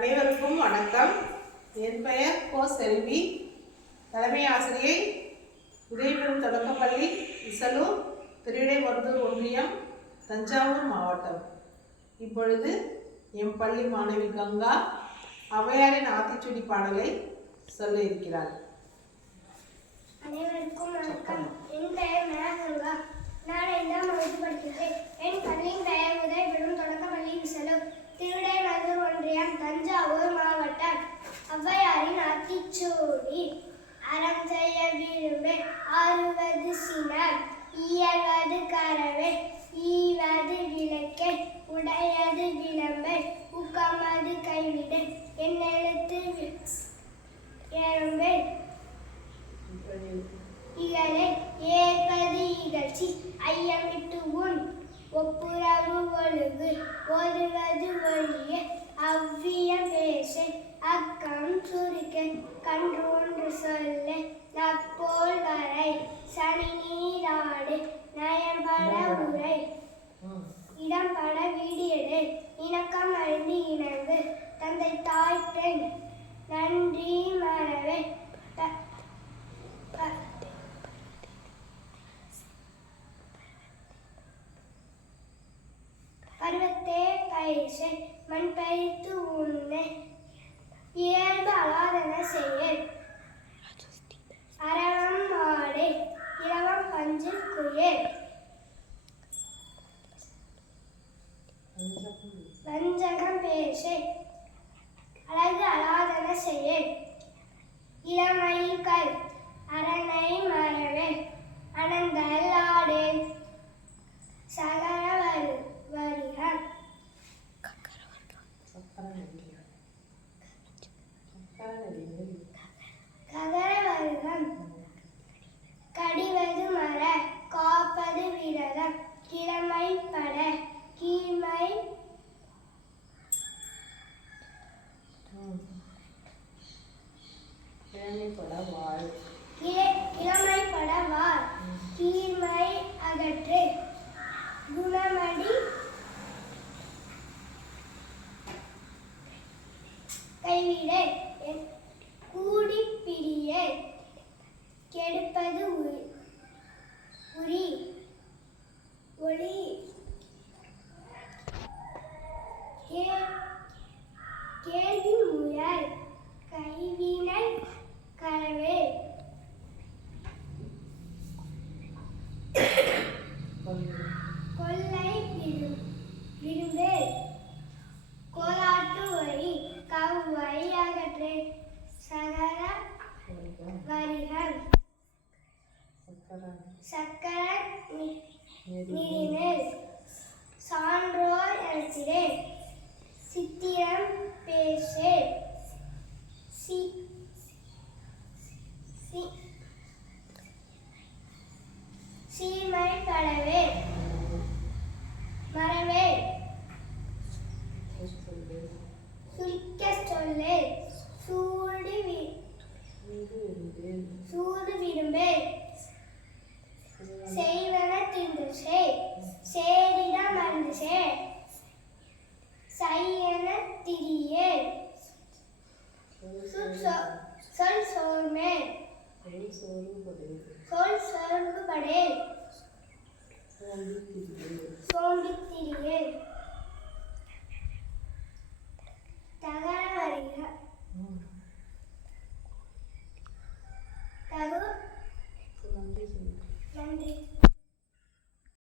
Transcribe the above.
அனைவருக்கும் வணக்கம். என் பெயர் கோ செல்வி, தலைமை ஆசிரியை, உதயபுரம் தொடக்கப்பள்ளி, இசலூர், திருவிடைமருதூர் ஒன்றியம், தஞ்சாவூர் மாவட்டம். இப்பொழுது என் பள்ளி மாணவி கங்கா ஔவையாரின் ஆத்திச்சூடி பாடலை சொல்ல இருக்கிறார். அனைவருக்கும் வணக்கம். என் பெயர் கங்கா. நான் 5ஆம் வகுப்பு படிக்கிறேன். என் பள்ளியின் பெயர் உதயபுரம் தொடக்கப்பள்ளி, இசலூர், திருவிடைமருதூர் ஒன்றியம், தஞ்சாவூர் மாவட்டம். ஔவையாரின் ஆத்திச்சூடி. அறம் செய்ய விரும்பு ஆறுவது சினம், இயல்வது கரவே, ஈவது விளக்கை, உடையது விளம்பை, ஊக்கமது கைவிடு, என்னெழுத்து எறும்பை, இகழை ஏற்பது இகழ்ச்சி, ஐயமிட்டு உன் ஒப்புரவு ஒழுகு, ஓதுவது ஒழிய அவ்வியம் பேச, அக்கம் சுருக்க, கன்று ஒன்று சொல்ல, நப்போல் வரை, சனி நீராடு, நயம்பட உரை, இடம்பட வீடியடு, இணக்கம் அறிந்து இணங்கு, தந்தை தாய் பெண் நன்றி மறவே, பருவத்தே பயிற்சை, மண் பயிர்த்து உண்ண, இயல்பு அலாதன செய்ய, அரவம் மாடு, இலவம் பஞ்சு குயில், வஞ்சகம் பேசை, அழகு அலாதன செய்ய, இளமயில்கள் அரணை மரவே, அனந்தல் ஆடு, சகர வரிகம், ககர வருகம், கடிவது மர, காப்பது விரதம், கிழமை பட, கீழ்மை இளமைப்பட வாழ், கீழ்மை அகற்று, குணமடி கைவிடை, கூடி பிரிய, கெடுப்பது உரி, ஒளி, கேள்வி முயல், கைவினை கரவே, கொள்ளை விரும்பே, கோலாட்டு வரி, கவ்வை அகற்றே, சகர வரிகள், சக்கர நெறிநெல், சான்றோர் எழுத்திலே, சித்திரம் பேசே, சீமை படவே, மரவே, சுருக்க சொல்லே, சூடு விரும்பே, செய்வன தின்று செய், சேரிடம் மருந்து செய், சையன திரியே, சொல் சோர்மே, சொல் சோர்வு படே, சோம்பித் திரியே, தகர வருக, தகு நன்றி.